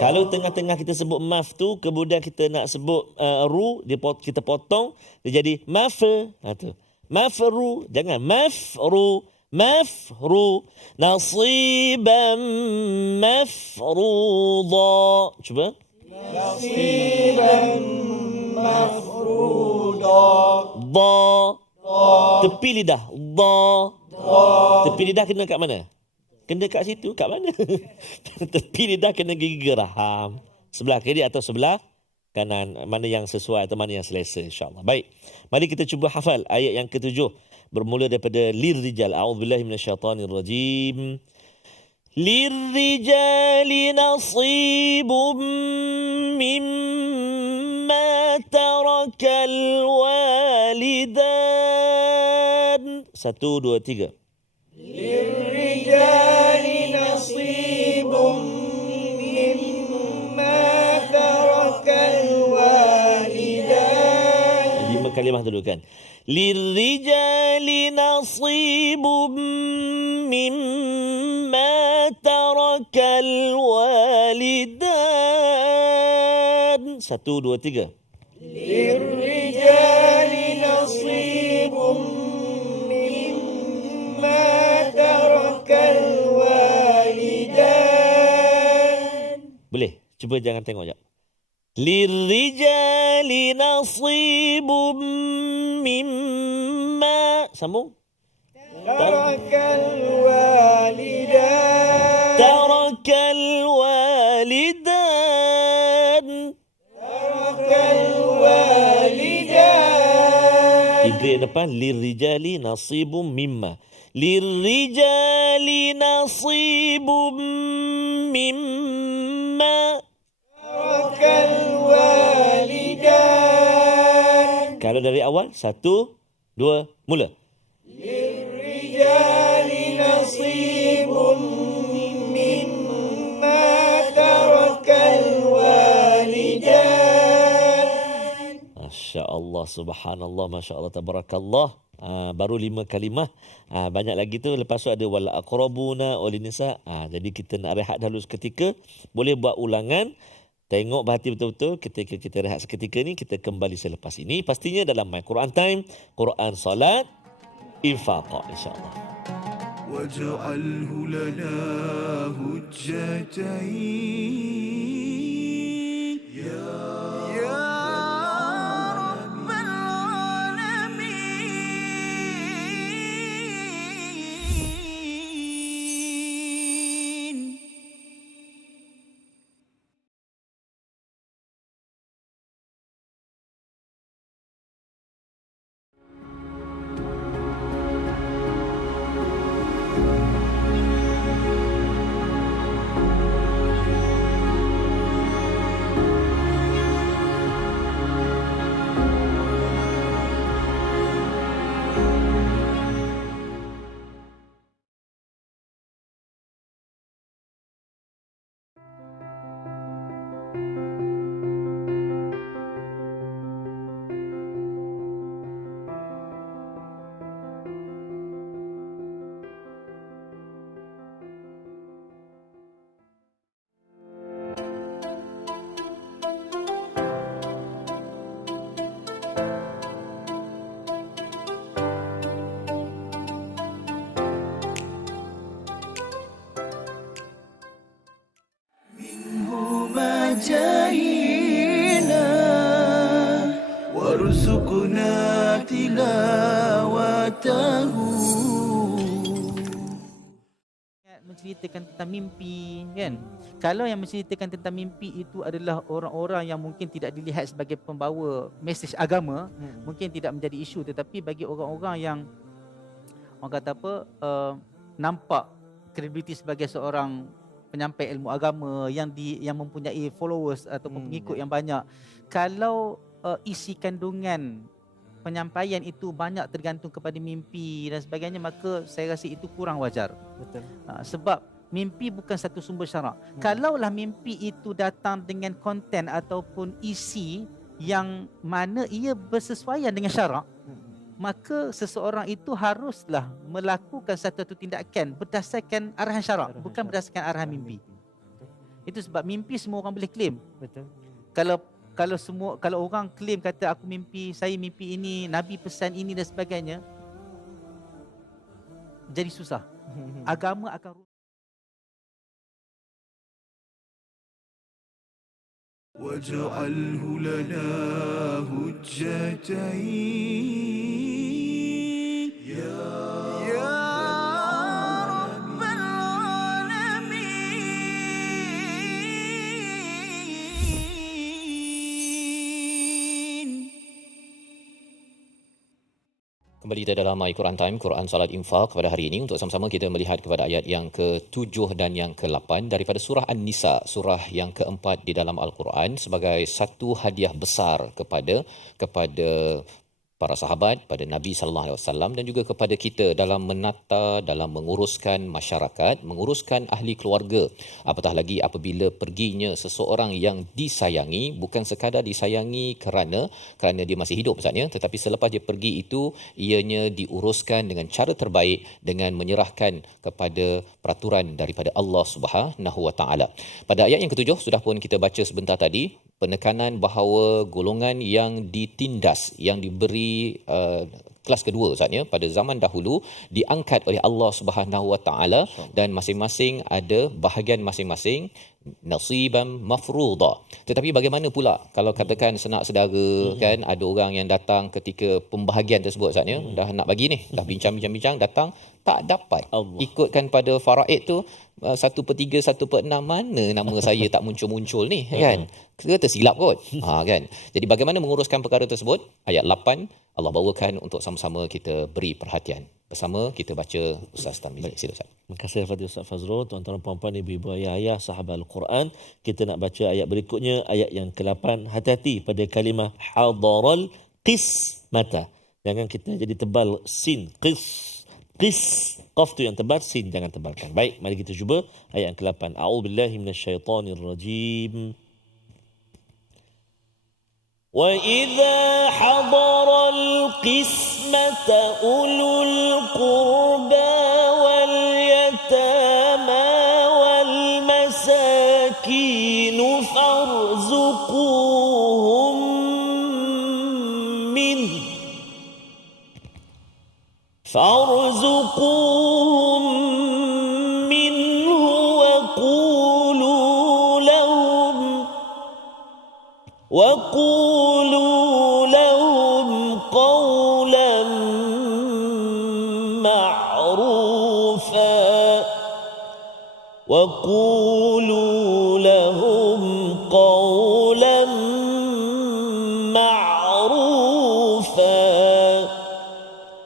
Kalau tengah-tengah kita sebut maf tu, kemudian kita nak sebut ru, kita potong, dia jadi maf. Tu. Mafru, jangan mafru. Nasiban mafruḍa. Cuba. Nasiban mafruḍa. Da. Tepi lidah. Da. Tepi lidah kena kat mana? Kena kat situ, kat mana? Tepi lidah kena gigi geraham. Sebelah kiri atau sebelah kanan. Mana yang sesuai atau mana yang selesa, insyaAllah. Baik. Mari kita cuba hafal ayat yang ke-7. Bermula daripada lirijal. A'udzubillahi minasyaitanirrajim. Lirijali nasibum mimma tarakal walidan. 1, 2, 3. Lirijali nasibum mimma tarakal walidan. 5 kalimah dulu kan. Lirijali nasibum mimma tarakal walidan. 1, 2, 3. Lirijali nasibum mimma tarakal walidan. Boleh? Cuba jangan tengok jap. Lirijali nasibum mimma. Sambung. Tarakal walidan. Tarakal walidan. Tarakal walidan. 3 yang depan. Lirijali nasibum mimma. Lirijali nasibum mimma. Tarakal walidan. Kalau dari awal, 1, 2, mula. Lirijali nasibum mimma tarakal walidan. Masya Allah, subhanallah, Masya Allah, tabarakallah. Baru 5 kalimah. Banyak lagi tu. Lepas tu ada wala aqrabuna oleh nisa. Jadi kita nak rehat dahulu seketika. Boleh buat ulangan. Tengok berhati betul-betul. Ketika kita rehat seketika ni, kita kembali selepas ini. Pastinya dalam My Quran Time, Quran Salat, Infaq, insyaAllah. واجعله لنا هجتين يا رب العالمين. جاهينا وارزقنا تلاوته. Menceritakan tentang mimpi, kan? Kalau yang menceritakan tentang mimpi itu adalah orang-orang yang mungkin tidak dilihat sebagai pembawa mesej agama, mungkin tidak menjadi isu, tetapi bagi orang-orang yang orang kata apa, nampak kredibiliti sebagai seorang penyampai ilmu agama yang mempunyai followers ataupun pengikut yang banyak, kalau isi kandungan penyampaian itu banyak tergantung kepada mimpi dan sebagainya, maka saya rasa itu kurang wajar. Betul. Sebab mimpi bukan satu sumber syarak. Kalaulah mimpi itu datang dengan konten ataupun isi yang mana ia bersesuaian dengan syarak, maka seseorang itu haruslah melakukan satu tindakan berdasarkan arahan syarak, bukan berdasarkan arahan mimpi. Itu sebab mimpi semua orang boleh claim. Betul. Kalau orang claim kata aku mimpi, saya mimpi ini, Nabi pesan ini dan sebagainya, jadi susah. Agama akan واجعله لنا هجتين يا رب العالمين. Kembali kita dalam My Quran Time, Quran Salat Infaq pada hari ini untuk sama-sama kita melihat kepada ayat yang ke-7 dan yang ke-8 daripada surah An-Nisa, surah yang ke-4 di dalam Al-Quran, sebagai satu hadiah besar kepada para sahabat, pada Nabi sallallahu alaihi wasallam dan juga kepada kita dalam menata, dalam menguruskan masyarakat, menguruskan ahli keluarga. Apatah lagi apabila perginya seseorang yang disayangi, bukan sekadar disayangi kerana dia masih hidup Ustaz ya, tetapi selepas dia pergi itu ianya diuruskan dengan cara terbaik dengan menyerahkan kepada peraturan daripada Allah Subhanahu wa taala. Pada ayat yang ke-7 sudah pun kita baca sebentar tadi, penekanan bahawa golongan yang ditindas, yang diberi kelas kedua Ustaz ya, pada zaman dahulu diangkat oleh Allah Subhanahu wa taala dan masing-masing ada bahagian masing-masing, nasiban mafruḍa. Tetapi bagaimana pula kalau katakan sanak saudara kan, ada orang yang datang ketika pembahagian tersebut Ustaz ya, dah nak bagi ni, dah bincang-bincang datang tak dapat ikutkan pada faraid tu 1/3, 1/6, mana nama saya tak muncul-muncul ni kan, kita tersilap kot kan. Jadi bagaimana menguruskan perkara tersebut, ayat 8 Allah bawakan untuk sama-sama kita beri perhatian. Bersama kita baca Ustaz Tarmizi. Sila Ustaz. Terima kasih kepada Ustaz Fazrul, tuan-tuan puan-puan, ibu-ibu, ayah-ayah, sahabat Al-Quran. Kita nak baca ayat berikutnya, ayat yang ke-8. Hati-hati pada kalimah hadaral qismata. Jangan kita jadi tebal sin, qis, qaf tu yang tebal, sin jangan tebalkan. Baik, mari kita cuba ayat yang ke-8. A'udzubillahi minasyaitonirrajim. وإذا حضر القسمة أولو القربى واليتامى والمساكين فارزقوهم منه وقولوا لهم قولا معروفا وقولوا لهم قولا معروفا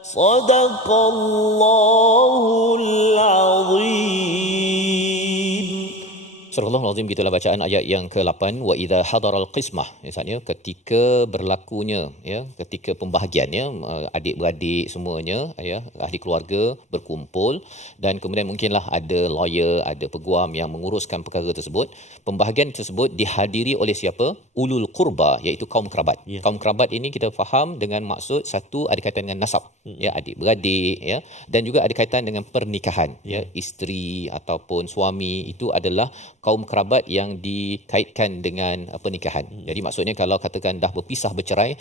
صدق الله العظيم. Surah Al-Azim, gitulah bacaan ayat yang ke-8. Wa idza hadaral qismah, maksudnya ketika berlakunya, ya, ketika pembahagiannya, adik-beradik semuanya, ya, ahli keluarga berkumpul dan kemudian mungkinlah ada lawyer, ada peguam yang menguruskan perkara tersebut. Pembahagian tersebut dihadiri oleh siapa? Ulul qurba, iaitu kaum kerabat. Kaum kerabat ini kita faham dengan maksud satu, ada kaitan dengan nasab, ya, adik-beradik, ya, dan juga ada kaitan dengan pernikahan, ya, isteri ataupun suami, itu adalah kaum kerabat yang dikaitkan dengan pernikahan. Jadi maksudnya kalau katakan dah berpisah, bercerai,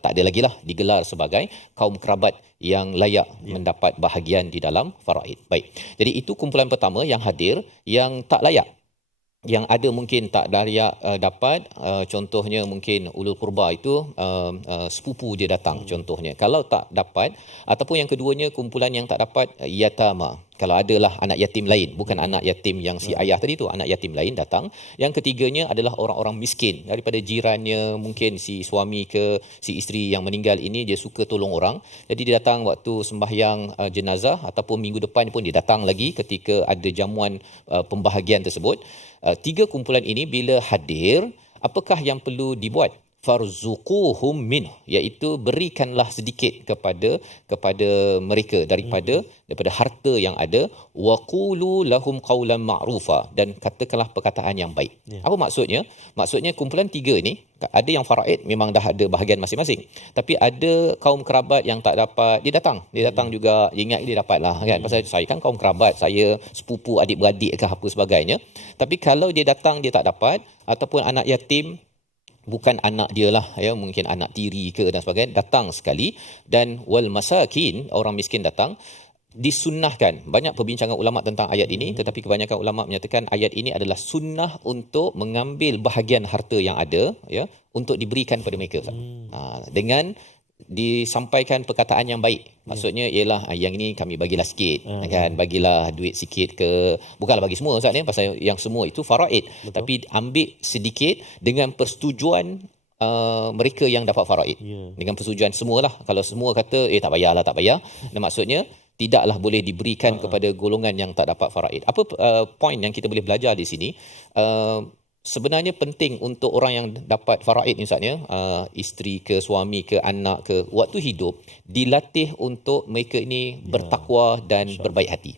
tak ada lagi lah digelar sebagai kaum kerabat yang layak mendapat bahagian di dalam faraid. Baik. Jadi itu kumpulan pertama yang hadir. Yang tak layak, yang ada mungkin tak layak dapat, contohnya mungkin ulul qurba itu sepupu dia datang contohnya. Kalau tak dapat, ataupun yang keduanya kumpulan yang tak dapat, yatama. Kalau adalah anak yatim lain, bukan anak yatim yang si ayah tadi tu, anak yatim lain datang. Yang ketiganya adalah orang-orang miskin daripada jirannya, mungkin si suami ke si isteri yang meninggal ini dia suka tolong orang. Jadi dia datang waktu sembahyang jenazah ataupun minggu depan pun dia datang lagi ketika ada jamuan pembahagian tersebut. Tiga kumpulan ini bila hadir, apakah yang perlu dibuat? Farzuquhum min, iaitu berikanlah sedikit kepada mereka daripada harta yang ada, waqulu lahum qawlan ma'rufa, dan katakanlah perkataan yang baik. Apa maksudnya? Maksudnya kumpulan tiga ni ada yang faraid memang dah ada bahagian masing-masing, tapi ada kaum kerabat yang tak dapat, dia datang juga, dia ingat dia dapatlah kan, pasal saya kan kaum kerabat, saya sepupu, adik-beradik ke apa sebagainya. Tapi kalau dia datang dia tak dapat, ataupun anak yatim, bukan anak dia lah, ya, mungkin anak tiri ke dan sebagainya, datang sekali. Dan wal masakin, orang miskin datang, disunnahkan. Banyak perbincangan ulama tentang ayat ini, tetapi kebanyakan ulama menyatakan ayat ini adalah sunnah untuk mengambil bahagian harta yang ada, ya, untuk diberikan pada mereka, dengan disampaikan perkataan yang baik. Maksudnya ialah yang ini kami bagilah sikit, kan, bagilah duit sikit ke, bukanlah bagi semua Ustaz ni, pasal yang semua itu faraid. Tapi ambil sedikit dengan persetujuan mereka yang dapat faraid. Dengan persetujuan semualah. Kalau semua kata tak payahlah, tak payah, dan maksudnya tidaklah boleh diberikan kepada golongan yang tak dapat faraid. Apa poin yang kita boleh belajar di sini? Sebenarnya penting untuk orang yang dapat faraid ni Ustaz, isteri ke, suami ke, anak ke, waktu hidup dilatih untuk mereka ini bertakwa dan berbaik hati.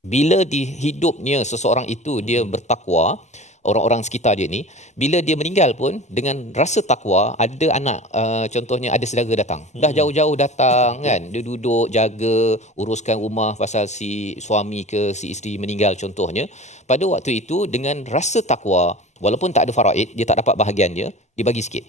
Bila di hidupnya seseorang itu dia bertakwa, orang-orang sekitar dia ni, bila dia meninggal pun dengan rasa takwa, ada anak, contohnya ada saudara datang, dah jauh-jauh datang kan, dia duduk jaga, uruskan rumah pasal si suami ke si isteri meninggal contohnya. Pada waktu itu dengan rasa takwa, walaupun tak ada faraid, dia tak dapat bahagian dia bagi sikit.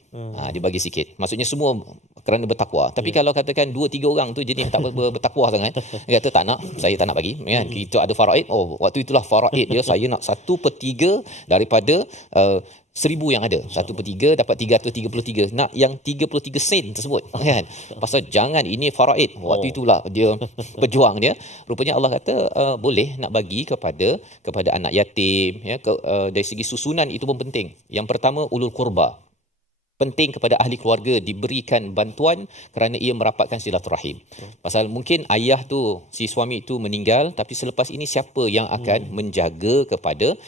Dia bagi sikit. Maksudnya semua kerana bertakwa. Tapi kalau katakan 2-3 orang tu jenis tak bertakwa sangat, dia kata tak nak, saya tak nak bagi, kan. Kita ada faraid, waktu itulah faraid dia, saya nak 1/3 daripada 1000 yang ada. 1/3 dapat 333. Nak yang 33 sen tersebut, kan. Pasal jangan, ini faraid. Waktu itulah dia berjuang dia. Rupanya Allah kata boleh nak bagi kepada anak yatim, ya. Dari segi susunan itu pun penting. Yang pertama ulul qurba. Penting kepada ahli keluarga diberikan bantuan kerana ia merapatkan silaturahim. Pasal mungkin ayah tu, si suami itu meninggal, tapi selepas ini siapa yang akan menjaga kepada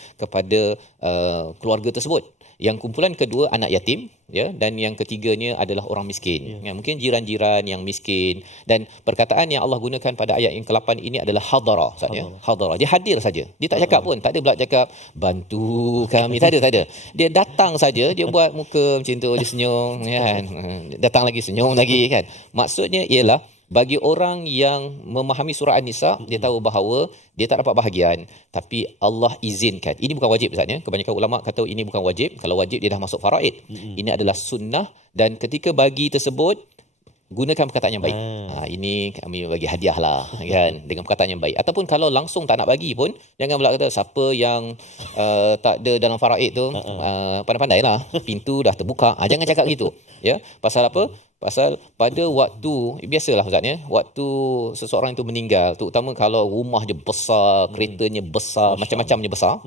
keluarga tersebut? Yang kumpulan kedua anak yatim, ya, dan yang ketiganya adalah orang miskin. Ya, mungkin jiran-jiran yang miskin, dan perkataan yang Allah gunakan pada ayat yang ke-8 ini adalah hadara, Ustaz, ya. Hadara. Dia hadir saja. Dia tak cakap pun, tak ada pula cakap bantu kami, tak ada. Dia datang saja, dia buat muka macam tu, dia senyum, ya kan. Datang lagi senyum lagi, kan. Maksudnya ialah bagi orang yang memahami surah An-Nisa, dia tahu bahawa dia tak dapat bahagian, tapi Allah izinkan. Ini bukan wajib, Ustaz, ya. Kebanyakan ulama kata ini bukan wajib. Kalau wajib dia dah masuk faraid. Ini adalah sunnah, dan ketika bagi tersebut gunakan perkataan yang baik. Ini kami bagi hadiah lah, kan, dengan perkataan yang baik. Ataupun kalau langsung tak nak bagi pun, jangan pula kata siapa yang tak ada dalam faraid tu, pandai-pandailah, pintu dah terbuka. Jangan cakap gitu, ya. Pasal apa? Pasal pada waktu, biasalah Ustaz, ya, waktu seseorang itu meninggal, terutama kalau rumah dia besar, keretanya besar, macam-macamnya besar,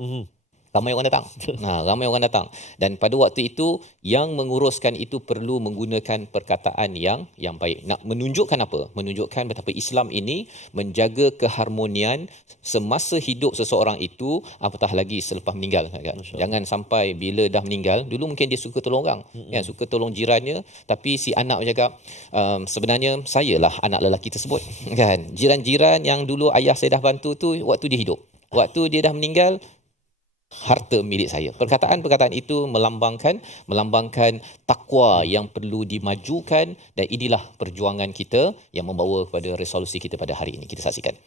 ramai orang datang. Ramai orang datang. Dan pada waktu itu yang menguruskan itu perlu menggunakan perkataan yang baik. Nak menunjukkan apa? Menunjukkan betapa Islam ini menjaga keharmonian semasa hidup seseorang itu, apatah lagi selepas meninggal, kan? Jangan sampai bila dah meninggal, dulu mungkin dia suka tolong orang, kan, suka tolong jirannya, tapi si anak bercakap, sebenarnya sayalah anak lelaki tersebut, kan. Jiran-jiran yang dulu ayah saya dah bantu tu waktu dia hidup. Waktu dia dah meninggal, harta milik saya. Perkataan-perkataan itu melambangkan takwa yang perlu dimajukan, dan inilah perjuangan kita yang membawa kepada resolusi kita pada hari ini. Kita saksikan.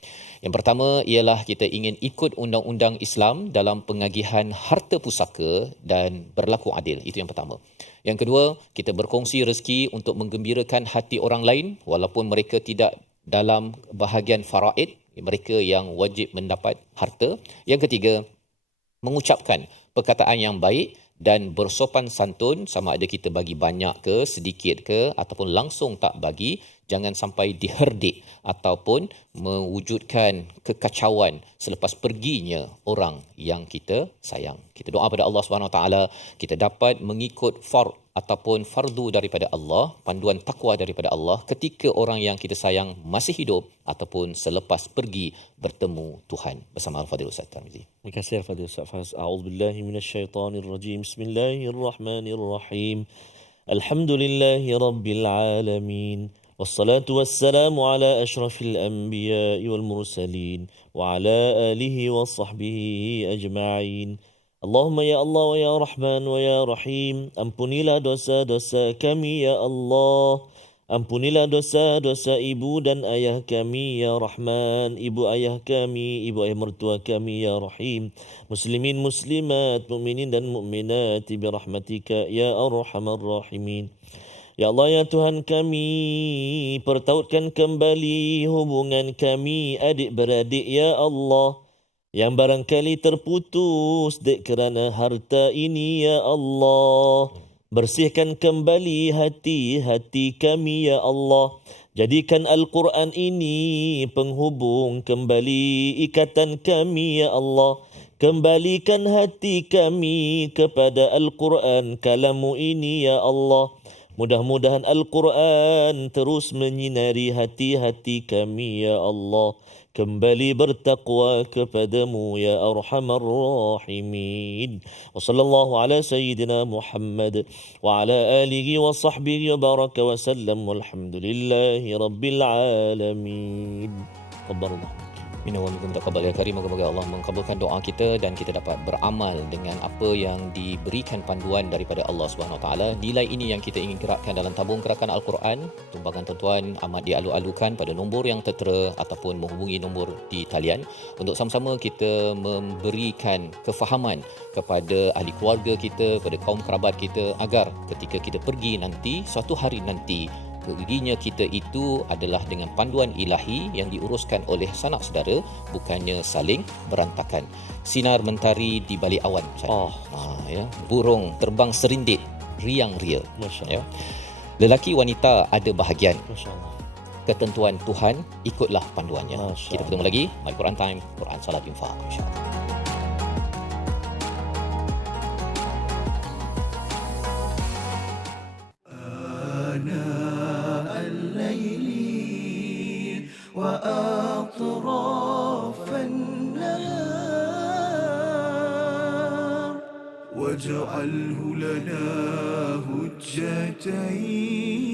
Yang pertama ialah kita ingin ikut undang-undang Islam dalam pengagihan harta pusaka dan berlaku adil. Itu yang pertama. Yang kedua, kita berkongsi rezeki untuk menggembirakan hati orang lain walaupun mereka tidak dalam bahagian faraid, mereka yang wajib mendapat harta. Yang ketiga, mengucapkan perkataan yang baik dan bersopan santun, sama ada kita bagi banyak ke, sedikit ke, ataupun langsung tak bagi. Jangan sampai diherdik ataupun mewujudkan kekacauan selepas perginya orang yang kita sayang. Kita doa pada Allah SWT, kita dapat mengikut ataupun fardu daripada Allah, panduan takwa daripada Allah ketika orang yang kita sayang masih hidup ataupun selepas pergi bertemu Tuhan. Bersama Al-Fadhil Ustaz Tarmizi. Terima kasih Al-Fadhil Ustaz Faz. A'udzubillahi minasyaitonirrajim. Bismillahirrahmanirrahim. Alhamdulillahi rabbil alamin. Wassalatu wassalamu ala ashrafil anbiya'i wal mursalin wa ala alihi wa sahbihi ajma'in. Allahumma ya Allah wa ya Rahman wa ya Rahim, ampunilah dosa-dosa kami ya Allah. Ampunilah dosa-dosa ibu dan ayah kami ya Rahman, ibu ayah kami, ibu ayah mertua kami ya Rahim. Muslimin muslimat, mukminin dan mukminat bi rahmatika ya arhamar rahimin. Ya Allah ya Tuhan kami, pertautkan kembali hubungan kami adik-beradik ya Allah, yang barangkali terputus dek kerana harta ini ya Allah. Bersihkan kembali hati-hati kami ya Allah. Jadikan Al-Quran ini penghubung kembali ikatan kami ya Allah. Kembalikan hati kami kepada Al-Quran kalamu ini ya Allah. Mudah-mudahan Al-Quran terus menyinari hati-hati kami ya Allah. Kembali bertakwa kepadamu ya arhamar rahimin. Wa sallallahu ala sayyidina Muhammad wa ala alihi wa sahbihi wa baraka wa sallam. Walhamdulillahi rabbil alamin. Qabbarallah. Minna wa minkum taqabbal ya karim. Moga-moga Allah mengabulkan doa kita dan kita dapat beramal dengan apa yang diberikan panduan daripada Allah Subhanahu Wa Taala. Nilai ini yang kita ingin gerakkan dalam tabung gerakan Al-Quran. Tumpangan tuan-tuan amat dialu-alukan pada nombor yang tertera ataupun menghubungi nombor di talian untuk sama-sama kita memberikan kefahaman kepada ahli keluarga kita, kepada kaum kerabat kita, agar ketika kita pergi nanti, suatu hari nanti, perginya kita itu adalah dengan panduan ilahi yang diuruskan oleh sanak saudara, bukannya saling berantakan. Sinar mentari di balik awan. Ya. Burung terbang serindit, riang ria. Ya. Lelaki wanita ada bahagian. Ketentuan Tuhan, ikutlah panduannya. Kita bertemu lagi. My Quran Time, Quran Salat Infaq. InsyaAllah. وأطراف النهار واجعله لنا هجتين